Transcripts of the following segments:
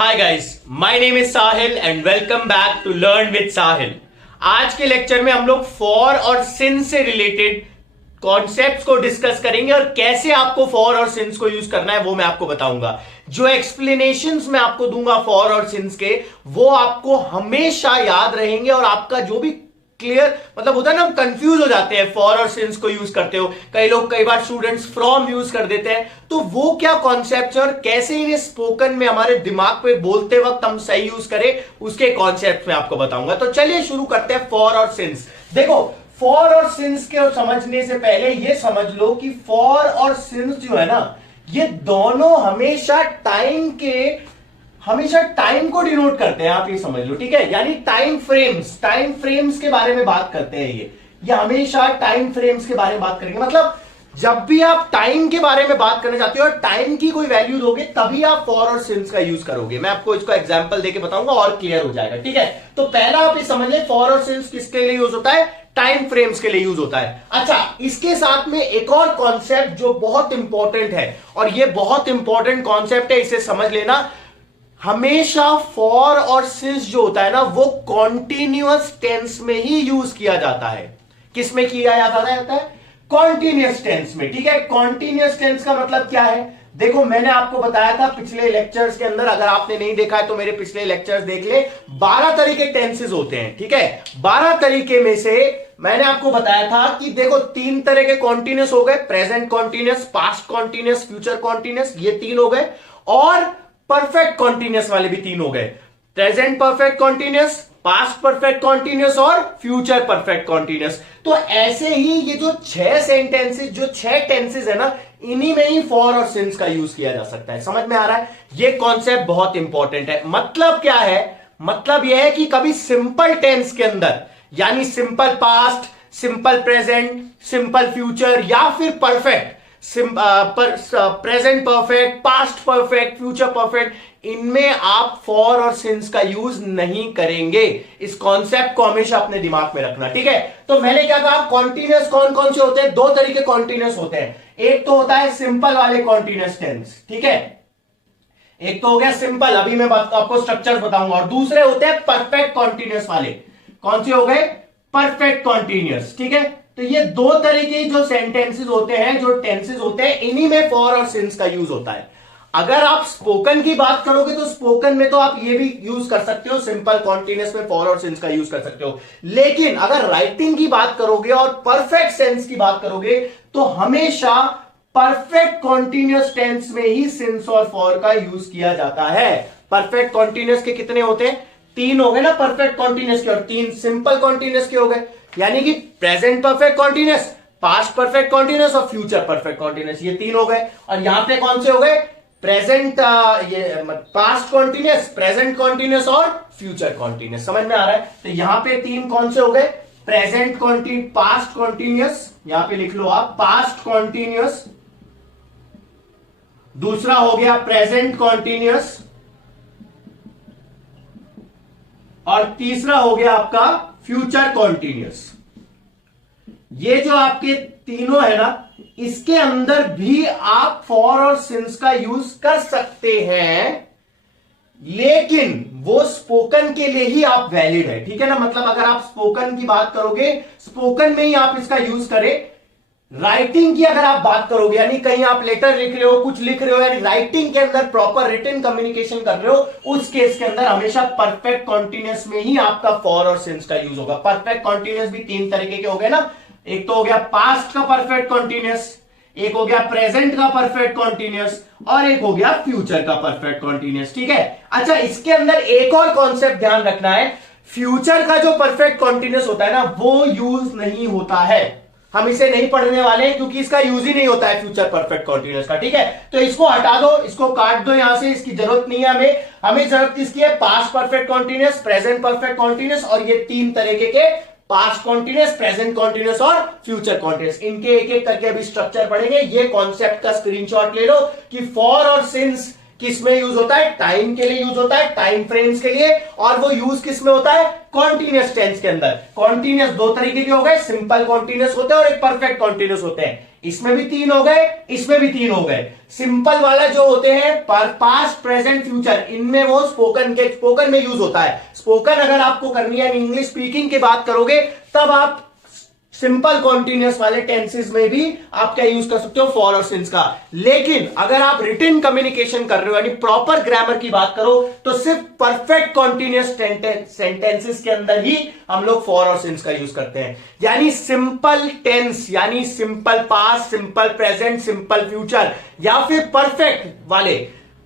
Hi guys, my name is Sahil and welcome back to learn with Sahil. आज के lecture में हम लोग फॉर और सिंस से रिलेटेड कॉन्सेप्ट्स को डिस्कस करेंगे और कैसे आपको फॉर और सिंस को यूज करना है वो मैं आपको बताऊंगा। जो एक्सप्लेनेशंस मैं आपको दूंगा फॉर और सिंस के, वो आपको हमेशा याद रहेंगे और आपका जो भी क्लियर मतलब होता है ना, हम कंफ्यूज हो जाते हैं फॉर और सिंस को यूज करते हो। कई लोग कई बार स्टूडेंट्स फ्रॉम यूज कर देते हैं, तो वो क्या कॉन्सेप्ट है और कैसे इन्हें स्पोकन में हमारे दिमाग पे बोलते वक्त हम सही यूज करें, उसके कॉन्सेप्ट में आपको बताऊंगा। तो चलिए शुरू करते हैं फॉर और सिंस। देखो, फॉर और सिंस के समझने से पहले ये समझ लो कि फॉर और सिंस जो है ना, ये दोनों हमेशा टाइम को डिनोट करते हैं। आप ये समझ लो, ठीक है। यानी टाइम फ्रेम्स के बारे में बात करते हैं। ये हमेशा टाइम फ्रेम्स के बारे में बात करेंगे। मतलब जब भी आप टाइम के बारे में बात करना चाहते हो और टाइम की कोई वैल्यू दोगे, तभी आप फॉर और सिंस का यूज करोगे। मैं आपको इसको एग्जांपल देके बताऊंगा और क्लियर हो जाएगा, ठीक है। तो पहला आप ये समझ ले, फॉर और सिंस किसके लिए यूज होता है? टाइम फ्रेम्स के लिए यूज होता है। अच्छा, इसके साथ में एक और कॉन्सेप्ट जो बहुत इंपॉर्टेंट है, और ये बहुत इंपॉर्टेंट कॉन्सेप्ट है, इसे समझ लेना। हमेशा फॉर और सिंस जो होता है ना, वो कॉन्टिन्यूअस टेंस में ही यूज किया जाता है। किस में किया जाता है? कॉन्टिन्यूअस टेंस में, ठीक है। कॉन्टिन्यूअस टेंस का मतलब क्या है? देखो, मैंने आपको बताया था पिछले लेक्चर्स के अंदर, अगर आपने नहीं देखा है तो मेरे पिछले लेक्चर्स देख ले। 12 तरह के टेंसेस होते हैं, ठीक है। 12 तरीके में से मैंने आपको बताया था कि देखो, 3 तरह के कॉन्टिन्यूअस हो गए, present continuous, past continuous, future continuous, ये 3 हो गए। और परफेक्ट कॉन्टिन्यूअस वाले भी 3 हो गए, present perfect continuous, past perfect continuous और फ्यूचर परफेक्ट कॉन्टिन्यूअस। तो ऐसे ही ये जो 6 टेंसेस है ना, इन्हीं में ही फॉर और सिंस का यूज किया जा सकता है। समझ में आ रहा है? ये कॉन्सेप्ट बहुत इंपॉर्टेंट है। मतलब क्या है? मतलब यह है कि कभी सिंपल टेंस के अंदर, यानी simple past, simple present, simple future, या फिर perfect, present perfect, past perfect, future perfect, इनमें आप फॉर और सिंस का यूज नहीं करेंगे। इस कॉन्सेप्ट को हमेशा अपने दिमाग में रखना, ठीक है। तो मैंने क्या कहा, कॉन्टिन्यूअस कौन कौन से होते हैं? 2 तरीके कॉन्टिन्यूअस होते हैं। एक तो होता है सिंपल वाले कॉन्टिन्यूअस टेंस, ठीक है। एक तो हो गया सिंपल, अभी मैं आपको स्ट्रक्चर बताऊंगा। और दूसरे होते हैं परफेक्ट कॉन्टिन्यूअस वाले। कौन से हो गए? परफेक्ट कॉन्टिन्यूअस, ठीक है। तो ये 2 तरह के जो सेंटेंसेस होते हैं, जो टेंसेस होते हैं, इन्हीं में फॉर और सिंस का यूज होता है। अगर आप स्पोकन की बात करोगे तो स्पोकन में तो आप ये भी यूज कर सकते हो, सिंपल कॉन्टिन्यूअस में फॉर और सिंस का यूज कर सकते हो। लेकिन अगर राइटिंग की बात करोगे और परफेक्ट सेंस की बात करोगे, तो हमेशा परफेक्ट कॉन्टिन्यूअस टेंस में ही सिंस और फॉर का यूज किया जाता है। परफेक्ट कॉन्टिन्यूअस के कितने होते हैं? 3 हो गए ना परफेक्ट कॉन्टिन्यूअस के, और 3 सिंपल कॉन्टिन्यूअस के हो गए। यानी कि present perfect continuous, past perfect continuous और फ्यूचर परफेक्ट कॉन्टिन्यूअस, ये 3 हो गए। और यहां पे कौन से हो गए? प्रेजेंट, ये पास्ट कॉन्टिन्यूअस, प्रेजेंट कॉन्टिन्यूअस और फ्यूचर कॉन्टिन्यूअस। समझ में आ रहा है? तो यहां पे 3 कौन से हो गए? प्रेजेंट कॉन्टिन्यूअस, पास्ट कॉन्टिन्यूअस, यहां पे लिख लो आप पास्ट कॉन्टिन्यूअस। दूसरा हो गया प्रेजेंट कॉन्टिन्यूअस, और तीसरा हो गया आपका फ्यूचर कॉन्टिन्यूअस। ये जो आपके तीनों है ना, इसके अंदर भी आप फॉर और सिंस का यूज कर सकते हैं, लेकिन वो स्पोकन के लिए ही आप वैलिड है, ठीक है ना। मतलब अगर आप स्पोकन की बात करोगे, स्पोकन में ही आप इसका यूज करें। राइटिंग की अगर आप बात करोगे, यानी कहीं आप लेटर लिख रहे हो, कुछ लिख रहे हो, यानी राइटिंग के अंदर प्रॉपर रिटन कम्युनिकेशन कर रहे हो, उस केस के अंदर हमेशा परफेक्ट कॉन्टिन्यूअस में ही आपका फॉर और सिंस का यूज होगा। परफेक्ट कॉन्टिन्यूअस भी 3 तरीके के हो गए ना। एक तो हो गया पास्ट का परफेक्ट कॉन्टिन्यूअस, एक हो गया प्रेजेंट का परफेक्ट कॉन्टिन्यूअस, और एक हो गया फ्यूचर का परफेक्ट कॉन्टिन्यूअस, ठीक है। अच्छा, इसके अंदर एक और कॉन्सेप्ट ध्यान रखना है। फ्यूचर का जो परफेक्ट कॉन्टिन्यूअस होता है ना, वो यूज नहीं होता है। हम इसे नहीं पढ़ने वाले हैं क्योंकि इसका यूज ही नहीं होता है फ्यूचर परफेक्ट कॉन्टिन्यूअस का, ठीक है। तो इसको हटा दो, इसको काट दो यहां से, इसकी जरूरत नहीं है हमें जरूरत किसकी है? Past perfect continuous, present perfect continuous, और ये 3 तरीके के पास्ट कॉन्टिन्यूअस, प्रेजेंट कॉन्टिन्यूअस और फ्यूचर कॉन्टिन्यूअस। इनके एक एक करके अभी स्ट्रक्चर पढ़ेंगे। ये कॉन्सेप्ट का स्क्रीनशॉट ले लो कि फॉर और सिंस किस में यूज होता है? टाइम के लिए यूज होता है, टाइम फ्रेम्स के लिए। और वो यूज किस में होता है? कॉन्टिन्यूअस टेंस के अंदर। कॉन्टिन्यूअस 2 तरीके के हो गए, सिंपल कॉन्टिन्यूअस होते हैं और एक परफेक्ट कॉन्टिन्यूअस होते हैं। इसमें भी 3 हो गए, इसमें भी 3 हो गए। सिंपल वाला जो होते हैं पास्ट प्रेजेंट फ्यूचर, इनमें वो स्पोकन में यूज होता है। स्पोकन अगर आपको करनी है, इंग्लिश स्पीकिंग की बात करोगे, तब आप सिंपल कॉन्टिन्यूअस वाले टेंसेस में भी आप क्या यूज कर सकते हो, फॉर और सिंस का। लेकिन अगर आप रिटन कम्युनिकेशन कर रहे हो, यानी प्रॉपर ग्रामर की बात करो, तो सिर्फ परफेक्ट कॉन्टिन्यूअस सेंटेंसेस के अंदर ही हम लोग फॉर और सिंस का यूज करते हैं। यानी सिंपल टेंस, यानी simple past, simple present, simple future, या फिर परफेक्ट वाले,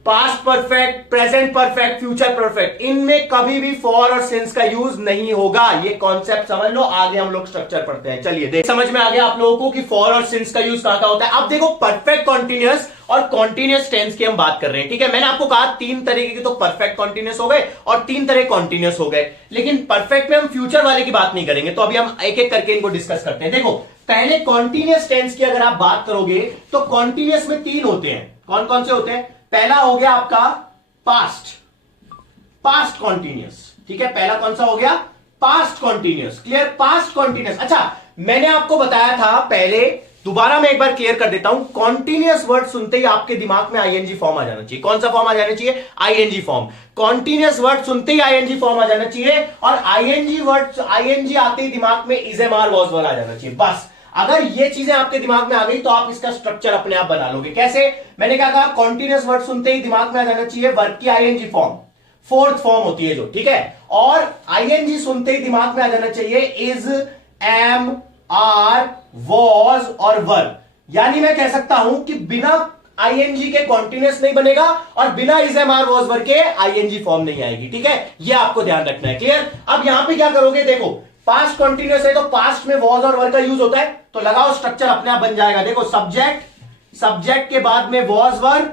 past perfect, present perfect, future perfect, इनमें कभी भी फॉर और सिंस का यूज नहीं होगा। ये कॉन्सेप्ट समझ लो, आगे हम लोग स्ट्रक्चर पढ़ते हैं। चलिए देख, समझ में आ गया आप लोगों को कि फॉर और सिंस का यूज कहां होता है। अब देखो, परफेक्ट कॉन्टिन्यूअस और कॉन्टिन्यूअस टेंस की हम बात कर रहे हैं, ठीक है। मैंने आपको कहा 3 तरीके के तो परफेक्ट कॉन्टिन्यूअस हो गए और 3 तरह कॉन्टिन्यूअस हो गए, लेकिन परफेक्ट में हम फ्यूचर वाले की बात नहीं करेंगे। तो अभी हम एक एक करके इनको डिस्कस करते हैं। देखो, पहले कॉन्टिन्यूअस टेंस की अगर आप बात करोगे तो कॉन्टिन्यूअस में 3 होते हैं। कौन कौन से होते हैं? पहला हो गया आपका पास्ट कॉन्टिन्यूअस, ठीक है। पहला कौन सा हो गया? Past continuous. Clear? Past continuous. अच्छा, मैंने आपको बताया था पहले, दोबारा मैं एक बार क्लियर कर देता हूं। कॉन्टिन्यूअस वर्ड सुनते ही आपके दिमाग में आईएनजी फॉर्म आ जाना चाहिए। कौन सा फॉर्म आ जाना चाहिए? ING form. कॉन्टिन्यूअस वर्ड सुनते ही आईएनजी फॉर्म आ जाना चाहिए, और आईएनजी आते ही दिमाग में is am are was were आ जाना चाहिए। बस अगर ये चीजें आपके दिमाग में आ गई तो आप इसका स्ट्रक्चर अपने आप बना लोगे। कैसे? मैंने क्या कहा? कॉन्टिन्यूअस वर्ड सुनते ही दिमाग में आ जाना चाहिए वर्ब की आईएनजी फॉर्म, फोर्थ फॉर्म होती है जो, ठीक है। और आईएनजी सुनते ही दिमाग में आ जाना चाहिए इज, एम, आर, वॉज और वर। यानी मैं कह सकता हूं कि बिना आईएनजी के कॉन्टिन्यूअस नहीं बनेगा और बिना इज, एम, आर, वॉज, वर के आईएनजी फॉर्म नहीं आएगी, ठीक है। यह आपको ध्यान रखना है। क्लियर? अब यहां पे क्या करोगे? देखो, पास्ट कॉन्टिन्यूअस है तो पास्ट में वॉज और वर का यूज होता है, तो लगाओ, स्ट्रक्चर अपने आप बन जाएगा। देखो, सब्जेक्ट के बाद में वॉज वर,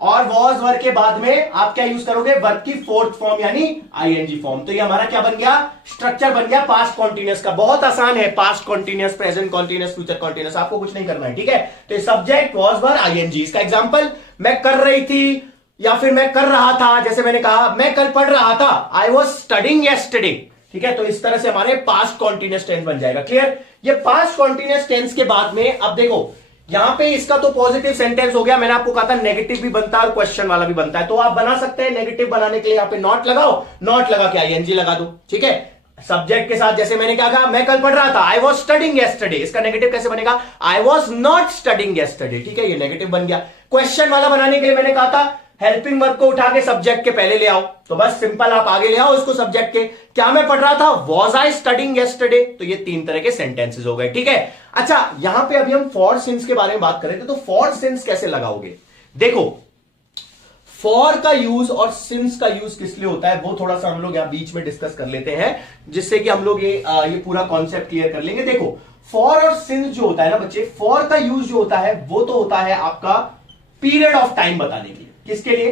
और वॉज वर के बाद में आप क्या यूज करोगे? वर्ब की फोर्थ फॉर्म यानी आईएनजी फॉर्म। तो ये हमारा क्या बन गया? स्ट्रक्चर बन गया पास्ट कॉन्टिन्यूअस का। बहुत आसान है, past continuous, present continuous, future continuous, आपको कुछ नहीं करना है, ठीक है। तो सब्जेक्ट, वॉज, वर, आईएनजी। इसका एग्जांपल, मैं कर रही थी या फिर मैं कर रहा था। जैसे मैंने कहा, मैं कल पढ़ रहा था, आई वॉज स्टडिंग यस्टरडे, ठीक है। तो इस तरह से हमारे पास्ट कॉन्टिन्यूअस टेंस बन जाएगा। क्लियर? ये पास्ट कॉन्टिन्यूअस टेंस के बाद में अब देखो, यहां पे इसका तो पॉजिटिव सेंटेंस हो गया। मैंने आपको कहा था नेगेटिव भी बनता है और क्वेश्चन वाला भी बनता है, तो आप बना सकते हैं। नेगेटिव बनाने के लिए यहां पे नॉट लगाओ, नॉट लगा के आईएनजी लगा दो, ठीक है। सब्जेक्ट के साथ, जैसे मैंने क्या कहा, मैं कल पढ़ रहा था, आई वॉज स्टडिंग यस्टरडे। इसका नेगेटिव कैसे बनेगा? I was not studying yesterday, ठीक है। ये नेगेटिव बन गया। क्वेश्चन वाला बनाने के लिए मैंने कहा था हेल्पिंग वर्ब को उठा के सब्जेक्ट के पहले ले आओ, तो बस सिंपल आप आगे ले आओ इसको सब्जेक्ट के। क्या मैं पढ़ रहा था? Was I studying yesterday. तो ये 3 तरह के सेंटेंसेस हो गए, ठीक है। अच्छा, यहां पे अभी हम फॉर सिंस के बारे में बात कर रहे थे, तो फॉर सिंस कैसे लगाओगे? देखो, फॉर का यूज और सिंस का यूज किस लिए होता है वो थोड़ा सा हम लोग यहां बीच में डिस्कस कर लेते हैं, जिससे कि हम लोग ये पूरा कॉन्सेप्ट क्लियर कर लेंगे। देखो, फॉर और सिंस जो होता है ना बच्चे, फॉर का यूज जो होता है वो तो होता है आपका पीरियड ऑफ टाइम बताने के लिए। किसके लिए?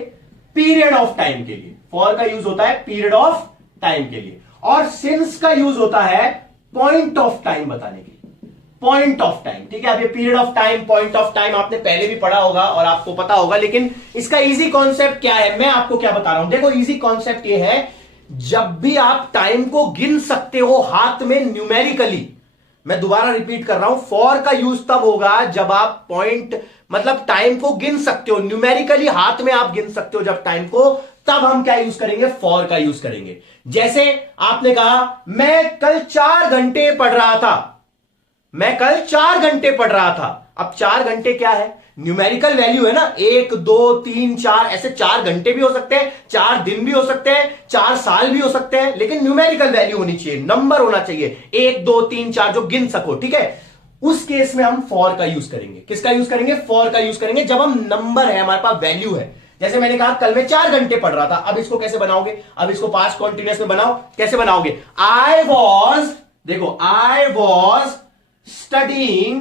पीरियड ऑफ टाइम के लिए। फॉर का यूज होता है पीरियड ऑफ टाइम के लिए, और सिंस का यूज होता है पॉइंट ऑफ टाइम बताने के लिए। पॉइंट ऑफ टाइम, ठीक है। अब ये period of time, point of time आपने पहले भी पढ़ा होगा और आपको पता होगा, लेकिन इसका इजी कॉन्सेप्ट क्या है मैं आपको क्या बता रहा हूं। देखो, इजी कॉन्सेप्ट ये है, जब भी आप टाइम को गिन सकते हो हाथ में न्यूमेरिकली, मैं दोबारा रिपीट कर रहा हूं, फॉर का यूज तब होगा जब आप पॉइंट मतलब टाइम को गिन सकते हो, न्यूमेरिकली हाथ में आप गिन सकते हो जब टाइम को, तब हम क्या यूज करेंगे? फॉर का यूज करेंगे। जैसे आपने कहा, मैं कल 4 घंटे पढ़ रहा था, मैं कल 4 घंटे पढ़ रहा था। अब 4 घंटे क्या है? न्यूमेरिकल वैल्यू है ना, 1 2 3 4, ऐसे 4 घंटे भी हो सकते हैं, 4 दिन भी हो सकते हैं, 4 साल भी हो सकते हैं, लेकिन न्यूमेरिकल वैल्यू होनी चाहिए, नंबर होना चाहिए, 1 2 3 4 जो गिन सको, ठीक है। उस केस में हम फॉर का यूज करेंगे। किसका यूज करेंगे? फॉर का यूज करेंगे जब हम नंबर है, हमारे पास वैल्यू है। जैसे मैंने कहा, कल मैं 4 घंटे पढ़ रहा था। अब इसको कैसे बनाओगे? अब इसको पास्ट कॉन्टिन्यूअस में बनाओ। कैसे बनाओगे? आई वॉज, देखो, I was studying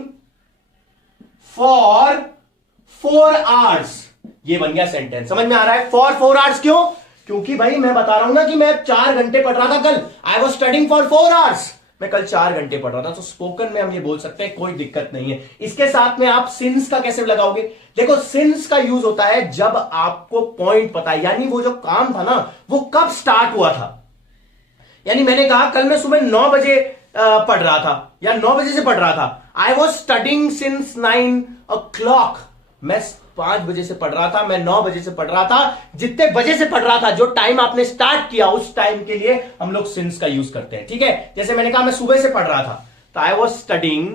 for 4 hours. ये बन गया सेंटेंस। समझ में आ रहा है? फॉर 4 आवर्स क्यों? क्योंकि भाई मैं बता रहा हूं ना कि मैं 4 घंटे पढ़ रहा था कल। I was studying for 4 hours, मैं कल 4 घंटे पढ़ रहा था। तो स्पोकन में हम ये बोल सकते हैं, कोई दिक्कत नहीं है। इसके साथ में आप सिंस का कैसे लगाओगे? देखो, सिंस का यूज होता है जब आपको पॉइंट पता है, यानी वो जो काम था ना वो कब स्टार्ट हुआ था। यानी मैंने कहा, कल मैं सुबह 9 बजे पढ़ रहा था या 9 बजे से पढ़ रहा था। I was studying since 9 o'clock। मैं 5 बजे से पढ़ रहा था, मैं 9 बजे से पढ़ रहा था, जितने बजे से पढ़ रहा था, जो टाइम आपने स्टार्ट किया उस टाइम के लिए हम लोग सिंस का यूज करते हैं। ठीक है, जैसे मैंने कहा मैं सुबह से पढ़ रहा था, तो I was studying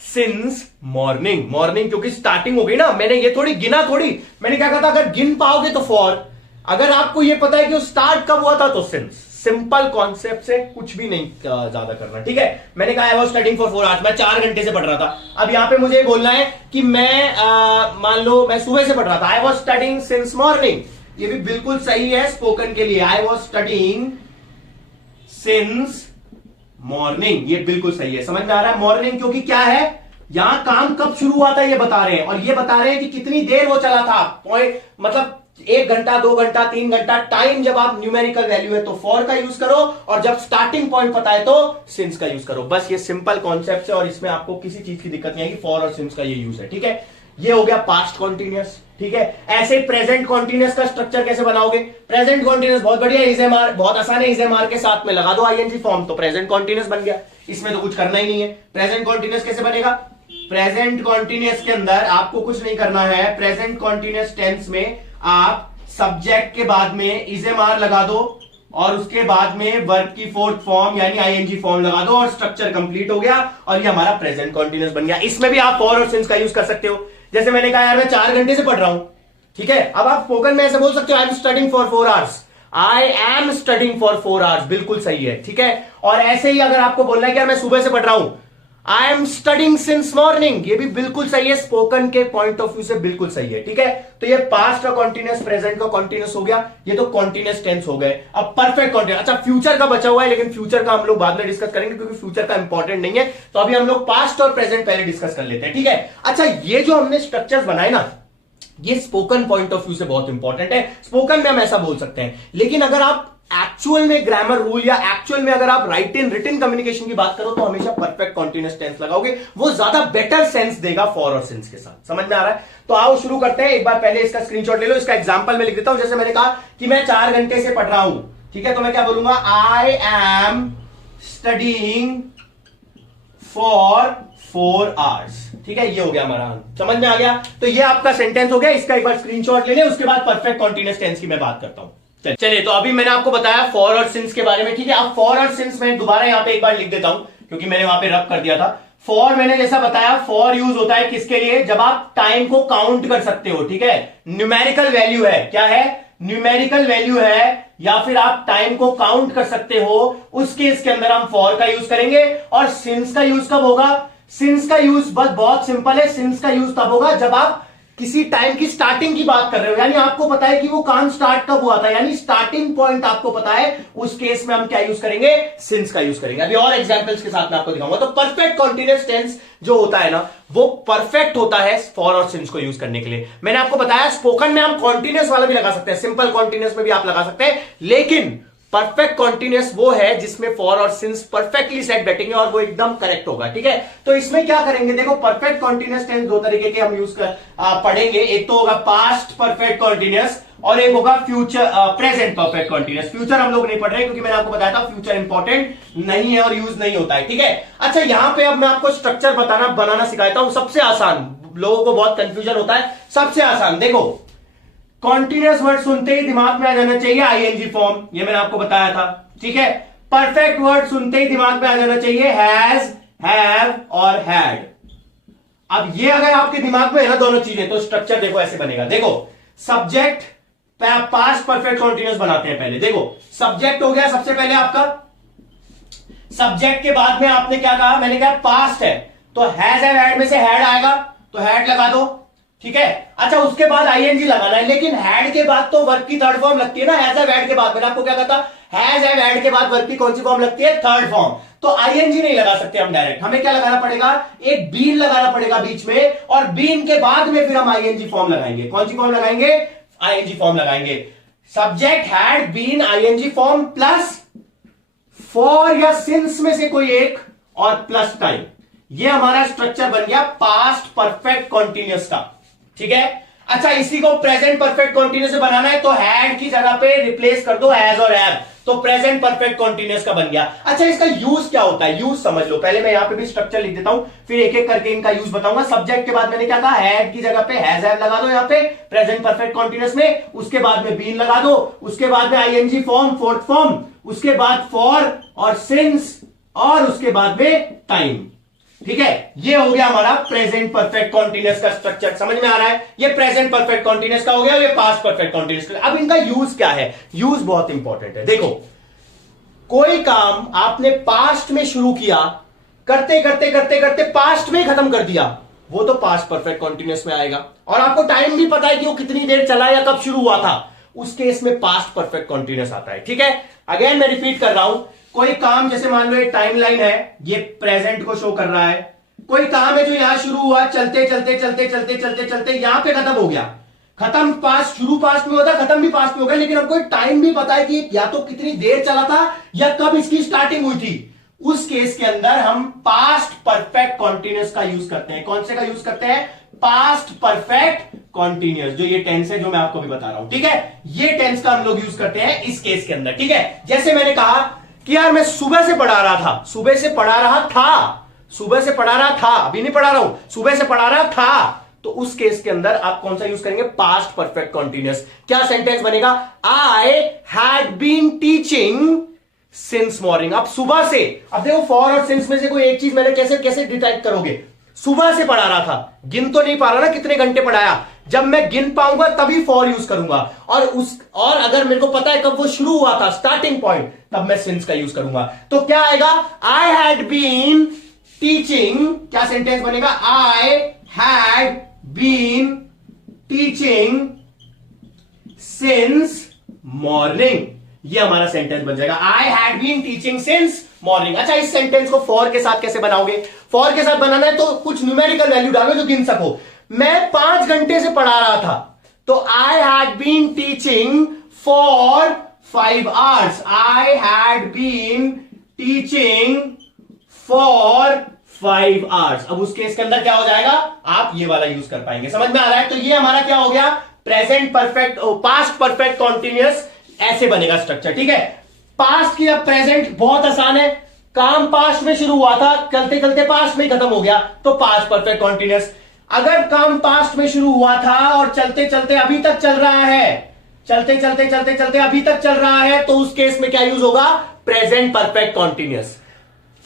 since morning. Morning क्योंकि स्टार्टिंग हो गई ना, मैंने ये थोड़ी गिना थोड़ी, मैंने क्या कहा था अगर गिन पाओगे तो फॉर, अगर आपको ये पता है कि वो स्टार्ट कब हुआ था तो सिंस। सिंपल कॉन्सेप्ट से कुछ भी नहीं ज्यादा करना। ठीक है, मैंने कहा I was studying for 4 hours, मैं 4 घंटे से पढ़ रहा था। अब यहां पे मुझे बोलना है कि मैं मान लो मैं सुबह से पढ़ रहा था, I was studying since morning. ये भी बिल्कुल सही है स्पोकन के लिए, I was studying since morning, ये बिल्कुल सही है। समझ में आ रहा है? मॉर्निंग क्योंकि क्या है, यहां काम कब शुरू हुआ था ये बता रहे हैं, और ये बता रहे हैं कि कितनी देर वो चला था। पॉइंट मतलब 1 घंटा, 2 घंटा, 3 घंटा टाइम। जब आप न्यूमेरिकल वैल्यू है तो फॉर का यूज करो, और जब स्टार्टिंग पॉइंट पता है तो सिंस का यूज करो। बस ये सिंपल कॉन्सेप्ट है और इसमें आपको किसी चीज की दिक्कत नहीं आएगी, फॉर और सिंस का ये यूज है। ठीक है, ये हो गया पास्ट कॉन्टिन्यूअस। ठीक है, ऐसे ही प्रेजेंट कॉन्टिन्यूअस का स्ट्रक्चर कैसे बनाओगे? प्रेजेंट कॉन्टिन्यूअस बहुत बढ़िया, इजेमार बहुत आसान है, इजेमार के साथ में लगा दो आईएनजी फॉर्म तो प्रेजेंट कॉन्टिन्यूअस बन गया। इसमें तो कुछ करना ही नहीं है। प्रेजेंट कॉन्टिन्यूअस कैसे बनेगा? प्रेजेंट कॉन्टिन्यूअस के अंदर आपको कुछ नहीं करना है। प्रेजेंट कॉन्टिन्यूअस टेंस में आप सब्जेक्ट के बाद में इजेमार लगा दो और उसके बाद में वर्ब की फोर्थ फॉर्म यानी आईएनजी फॉर्म लगा दो और स्ट्रक्चर कंप्लीट हो गया और ये हमारा प्रेजेंट कॉन्टिन्यूअस बन गया। इसमें भी आप फॉर और सिंस का यूज कर सकते हो। जैसे मैंने कहा यार मैं 4 घंटे से पढ़ रहा हूं, ठीक है, अब आप स्पोकन में ऐसे बोल सकते हो I am studying for 4 hours, I am studying for 4 hours, बिल्कुल सही है। ठीक है, और ऐसे ही अगर आपको बोलना है कि यार मैं सुबह से पढ़ रहा हूं, I am studying since morning, ये भी बिल्कुल सही है, स्पोकन के पॉइंट ऑफ व्यू से बिल्कुल सही है। ठीक है, तो ये पास्ट का कॉन्टिन्यूअस, प्रेजेंट का कॉन्टिन्यूअस हो गया, ये तो कॉन्टिन्यूअस टेंस हो गए। अब परफेक्ट कॉन्टिन्यूअस, अच्छा फ्यूचर का बचा हुआ है, लेकिन फ्यूचर का हम लोग बाद में डिस्कस करेंगे क्योंकि फ्यूचर का इंपॉर्टेंट नहीं है। तो अभी हम लोग पास्ट और प्रेजेंट पहले डिस्कस कर लेते हैं। ठीक है, अच्छा ये जो हमने स्ट्रक्चर्स बनाए ना, ये स्पोकन पॉइंट ऑफ व्यू से बहुत इंपॉर्टेंट है। स्पोकन में हम ऐसा बोल सकते हैं, लेकिन अगर आप एक्चुअल में ग्रामर रूल या एक्चुअल में अगर आप रिटन कम्युनिकेशन की बात करो तो हमेशा परफेक्ट कॉन्टिन्यूअस टेंस लगाओगे, वो ज्यादा बेटर सेंस देगा फॉर और सिंस के साथ। समझ में आ रहा है? तो आओ शुरू करते हैं। एक बार पहले इसका स्क्रीनशॉट ले लो, इसका एग्जांपल मैं लिख देता हूं। जैसे मैंने कहा कि मैं 4 घंटे से पढ़ रहा हूं, ठीक है, तो मैं क्या बोलूंगा, I am studying for 4 hours। ठीक है, ये हो गया हमारा, समझ में आ गया? तो ये आपका सेंटेंस हो गया। इसका एक बार स्क्रीनशॉट ले लें, उसके बाद परफेक्ट कॉन्टिन्यूअस टेंस की मैं बात करता हूं। चलिए, तो अभी मैंने आपको बताया फॉर और सिंस के बारे में। ठीक है, अब फॉर और सिंस मैं दोबारा यहां पे एक बार लिख देता हूं क्योंकि मैंने वहां पे रब कर दिया था। फॉर मैंने जैसा बताया, फॉर यूज होता है किसके लिए? जब आप टाइम को काउंट कर सकते हो। ठीक है, न्यूमेरिकल वैल्यू है, क्या है? न्यूमेरिकल वैल्यू है, या फिर आप टाइम को काउंट कर सकते हो, उस केस के अंदर हम फॉर का यूज करेंगे। और सिंस का यूज कब होगा? सिंस का यूज बस बहुत सिंपल है, सिंस का यूज तब होगा जब आप किसी टाइम की स्टार्टिंग की बात कर रहे हो, यानी आपको पता है कि वो काम स्टार्ट कब हुआ था, यानी स्टार्टिंग पॉइंट आपको पता है, उस केस में हम क्या यूज करेंगे? सिंस का यूज करेंगे। अभी और एग्जांपल्स के साथ मैं आपको दिखाऊंगा। तो परफेक्ट कॉन्टिन्यूअस टेंस जो होता है ना, वो परफेक्ट होता है फॉर और सिंस को यूज करने के लिए। मैंने आपको बताया स्पोकन में हम कॉन्टिन्यूअस वाला भी लगा सकते हैं, सिंपल कॉन्टिन्यूअस में भी आप लगा सकते हैं, लेकिन परफेक्ट कॉन्टिन्यूअस वो है जिसमें फॉर और सिंस परफेक्टली सेट बैठेंगे और वो एकदम करेक्ट होगा। ठीक है, तो इसमें क्या करेंगे, देखो परफेक्ट कॉन्टिन्यूअस टेंस 2 तरीके के हम यूज पढ़ेंगे। एक तो होगा पास्ट परफेक्ट कॉन्टिन्यूअस और एक होगा future present perfect continuous. Future हम लोग नहीं पढ़ रहे क्योंकि मैंने आपको बताया था फ्यूचर इंपॉर्टेंट नहीं है और यूज नहीं होता है। ठीक है, अच्छा यहां पे अब मैं आपको स्ट्रक्चर बनाना सिखाता हूं, सबसे आसान। लोगों को बहुत कंफ्यूजन होता है, सबसे आसान देखो, कॉन्टिन्यूअस वर्ड सुनते ही दिमाग में आ जाना चाहिए आईएनजी फॉर्म, ये मैंने आपको बताया था। ठीक है, परफेक्ट वर्ड सुनते ही दिमाग में आ जाना चाहिए हैज, हैव और हैड। अब ये अगर आपके दिमाग में है ना दोनों चीजें, तो स्ट्रक्चर देखो ऐसे बनेगा। देखो सब्जेक्ट, पास्ट परफेक्ट कॉन्टिन्यूअस बनाते हैं पहले। देखो सब्जेक्ट हो गया सबसे पहले आपका, सब्जेक्ट के बाद में आपने क्या कहा, मैंने कहा पास्ट है तो हैज हैव हैड में से हैड आएगा तो हैड लगा दो। ठीक है, अच्छा उसके बाद आईएनजी लगाना है, लेकिन हैड के बाद तो वर्ब की थर्ड फॉर्म लगती है ना, हैज हैव हैड के बाद। मैंने आपको क्या कहता, हैज हैव हैड के बाद वर्ब की कौन सी फॉर्म लगती है? Third form. तो आईएनजी नहीं लगा सकते हम डायरेक्ट, हमें क्या लगाना पड़ेगा? एक बीन लगाना पड़ेगा बीच में, और बीन के बाद में फिर हम आईएनजी फॉर्म लगाएंगे। कौन सी फॉर्म लगाएंगे? आईएनजी फॉर्म लगाएंगे। Subject, had, been, ING form plus for या सिंस में से कोई एक और प्लस टाइम। ये हमारा स्ट्रक्चर बन गया पास्ट परफेक्ट कॉन्टिन्यूअस का। ठीक है, अच्छा इसी को प्रेजेंट परफेक्ट कॉन्टिन्यूअस से बनाना है तो हैड की जगह पे रिप्लेस कर दो हैज और हैव, तो तो प्रेजेंट परफेक्ट कॉन्टिन्यूस का बन गया। अच्छा, इसका यूज क्या होता है, यूज समझ लो। पहले मैं यहां पे भी स्ट्रक्चर लिख देता हूं, फिर एक एक करके इनका यूज बताऊंगा। सब्जेक्ट के बाद मैंने क्या कहा, हैड की जगह पे हैज हैव लगा दो यहां पे प्रेजेंट परफेक्ट कॉन्टिन्यूस में, उसके बाद में बीन लगा दो, उसके बाद में आईएनजी फॉर्म, फोर्थ फॉर्म, उसके बाद फॉर और सिंस, और उसके बाद में टाइम। ठीक है, ये हो गया हमारा प्रेजेंट परफेक्ट कॉन्टिन्यूस का स्ट्रक्चर। समझ में आ रहा है, ये प्रेजेंट परफेक्ट कॉन्टिन्यूस का हो गया, ये पास्ट परफेक्ट कॉन्टिन्यूस का। अब इनका यूज क्या है, यूज बहुत इंपॉर्टेंट है। देखो, कोई काम आपने पास्ट में शुरू किया, करते करते करते करते पास्ट में खत्म कर दिया, वो तो पास्ट परफेक्ट कॉन्टिन्यूस में आएगा, और आपको टाइम भी पता है कि वो कितनी देर चला या कब शुरू हुआ था, उस केस में पास्ट परफेक्ट कॉन्टिन्यूस आता है। ठीक है, अगेन मैं रिपीट कर रहा हूं, कोई काम जैसे मान लो एक टाइमलाइन है, ये प्रेजेंट को शो कर रहा है। कोई काम है जो यहां शुरू हुआ, चलते चलते चलते चलते चलते चलते यहां पे खत्म हो गया, खत्म पास्ट, शुरू पास्ट में होता, खत्म भी पास्ट में हो गया, लेकिन हमको टाइम भी पता है कि या तो कितनी देर चला था या कब इसकी स्टार्टिंग हुई थी। उस केस के अंदर हम पास्ट परफेक्ट कॉन्टिन्यूस का यूज करते हैं। कौन से का यूज करते हैं, पास्ट परफेक्ट कॉन्टिन्यूस, जो ये टेंस है जो मैं आपको भी बता रहा हूं। ठीक है, ये टेंस का हम लोग यूज करते हैं इस केस के अंदर। ठीक है, जैसे मैंने कहा कि यार मैं सुबह से पढ़ा रहा था, सुबह से पढ़ा रहा था, सुबह से पढ़ा रहा था, अभी नहीं पढ़ा रहा हूं, सुबह से पढ़ा रहा था, तो उस केस के अंदर आप कौन सा यूज करेंगे, पास्ट परफेक्ट कॉन्टिन्यूस। क्या सेंटेंस बनेगा, I had been teaching since morning. अब सुबह से, अब देखो फॉर और सिंस में से कोई एक चीज मैंने कैसे कैसे डिटेक्ट करोगे, सुबह से पढ़ा रहा था, गिन तो नहीं पा रहा ना कितने घंटे पढ़ाया, जब मैं गिन पाऊंगा तभी फॉर यूज करूंगा, और अगर मेरे को पता है कब वो शुरू हुआ था, स्टार्टिंग पॉइंट, तब मैं सिंस का यूज करूंगा। तो क्या आएगा, आई हैड बीन टीचिंग, क्या सेंटेंस बनेगा, I had been teaching since morning, ये हमारा सेंटेंस बन जाएगा, I had been teaching since morning. अच्छा, इस सेंटेंस को फॉर के साथ कैसे बनाओगे, फॉर के साथ बनाना है तो कुछ न्यूमेरिकल वैल्यू डालो जो गिन सको। मैं 5 घंटे से पढ़ा रहा था, तो I had been teaching for 5 hours, I had been teaching for 5 hours. अब उस केस के अंदर क्या हो जाएगा, आप ये वाला यूज कर पाएंगे। समझ में आ रहा है, तो ये हमारा क्या हो गया, present perfect, past perfect continuous, ऐसे बनेगा स्ट्रक्चर। ठीक है, पास्ट की अब प्रेजेंट बहुत आसान है, काम पास्ट में शुरू हुआ था, चलते चलते पास्ट में खत्म हो गया, तो पास्ट परफेक्ट कॉन्टिन्यूस। अगर काम पास्ट में शुरू हुआ था और चलते चलते अभी तक चल रहा है, चलते चलते चलते चलते अभी तक चल रहा है, तो उस केस में क्या यूज होगा, प्रेजेंट परफेक्ट कॉन्टिन्यूस।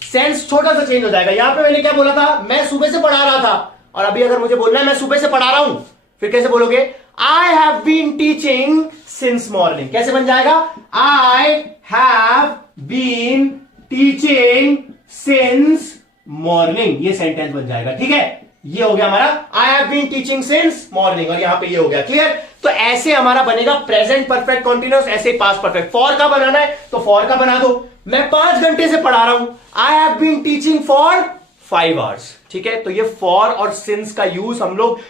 सेंस छोटा सा चेंज हो जाएगा। यहां पे मैंने क्या बोला था, मैं सुबह से पढ़ा रहा था, और अभी अगर मुझे बोलना है मैं सुबह से पढ़ा रहा हूं, फिर कैसे बोलोगे, I have been teaching since morning. कैसे बन जाएगा, I have been teaching since morning, ये सेंटेंस बन जाएगा। ठीक है, ये हो गया हमारा I have been teaching since morning, और यहां पे ये हो गया। क्लियर, तो ऐसे हमारा बनेगा प्रेजेंट परफेक्ट कॉन्टिन्यूस, ऐसे पास्ट परफेक्ट। फॉर का बनाना है तो फॉर का बना दो, मैं 5 घंटे से पढ़ा रहा हूं, I have been teaching for 5 hours. ठीक है, तो ये फॉर और सिंस का यूज हम लोग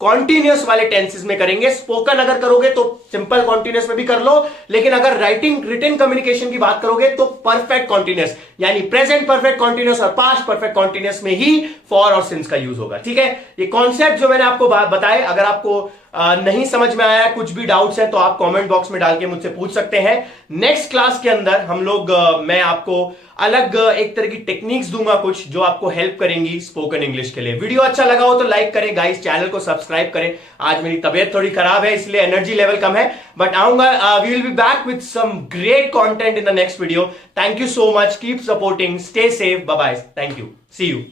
कॉन्टिन्यूस वाले टेंसेस में करेंगे। स्पोकन अगर करोगे तो सिंपल कॉन्टिन्यूस में भी कर लो, लेकिन अगर राइटिंग रिटन कम्युनिकेशन की बात करोगे तो परफेक्ट कॉन्टिन्यूस, यानी प्रेजेंट परफेक्ट कॉन्टिन्यूस और पास्ट परफेक्ट कॉन्टिन्यूस में ही फॉर और सिंस का यूज होगा। ठीक है, ये कॉन्सेप्ट जो मैंने आपको बताए, अगर आपको नहीं समझ में आया, कुछ भी डाउट्स है तो आप कमेंट बॉक्स में डाल के मुझसे पूछ सकते हैं। नेक्स्ट क्लास के अंदर हम लोग मैं आपको अलग एक तरह की टेक्निक्स दूंगा कुछ, जो आपको हेल्प करेंगी स्पोकन इंग्लिश के लिए। वीडियो अच्छा लगा हो तो लाइक करें गाइस, चैनल को सब्सक्राइब करें। आज मेरी तबीयत थोड़ी खराब है इसलिए एनर्जी लेवल कम है, बट आऊंगा, we will be back with some great content in the next video. Thank you so much, keep supporting, stay safe, bye bye, thank you, see you.